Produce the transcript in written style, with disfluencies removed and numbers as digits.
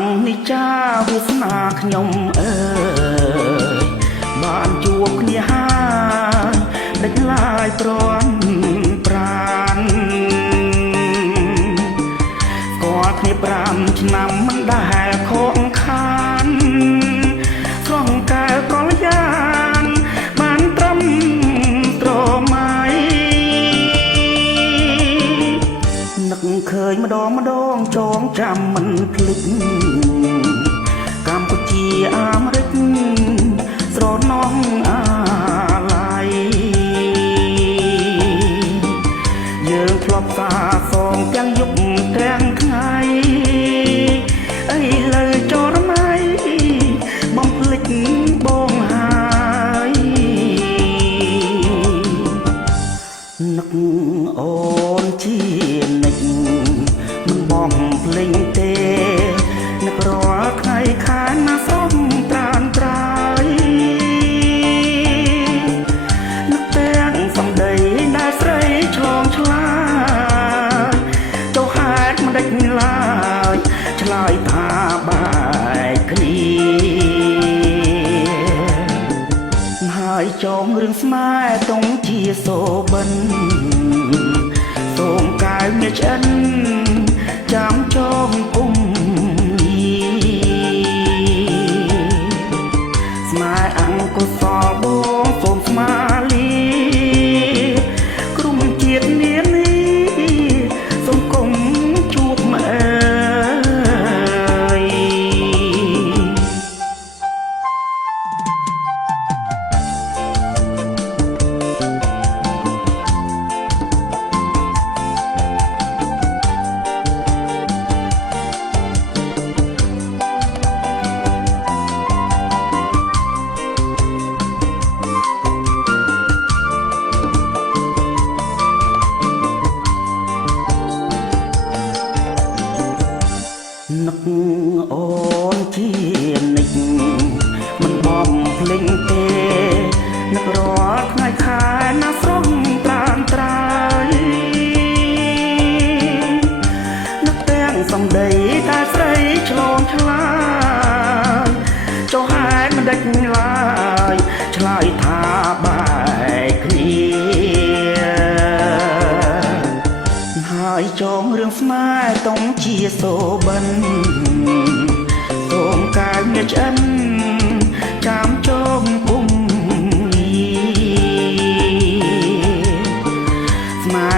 និចាវាសនាខ្ញុំអើយបានជួបគ្នាហើយដាច់ឡាយព្រាន់ប្រានស្គាល់គ្នា5ឆ្នាំមិនដែលខកខានស្រងកែវកលយានបានត្រឹមត្រមៃនឹកឃើញម្ដងចងចាំមិនភ្លេចកម្ពុជាអាមេរិកស្រណោះអាឡ័យយើងធ្លាប់សាសងទាំងយប់ទាំងថ្ងៃអីលើចរមៃបំភ្លេចបងហើយនឹកអូនជានិច្ចមិនបងភ្លេចទេនឹករាល់ថ្ងៃខានណាស្រស់ត្រានត្រើយនឹកទាំងសំដីដែលស្រីឆ្លងឆ្លាយចុះហេតុមិនដេចឡើយឆ្លើយថាបែកគ្នាហើយចងរឿងស្នេហ៍តុងជាសូបិនសូមកែវមានឆ្អិនចាំចងគុំស្នេហ៍អង្គុសលបងសូមស្មាលីក្រុមជាតិនានីសូមគុំជួបមើលនឹកអូនជានិច្ចមិនបំភ្លេចទេនឹករាល់ថ្ងៃខែណាស្រស់ត្រានត្រើយនឹកទាំងសំដីតែស្រីឆ្លងឆ្លាយចុះហេតុមិនដេចឡើយឆ្លើយថាបែកគ្នាហើយចងរឿងស្នេហ៍តុងជាសូបិនសូមកែវមានឆ្អិនចាំចងគុំស្នេហ៍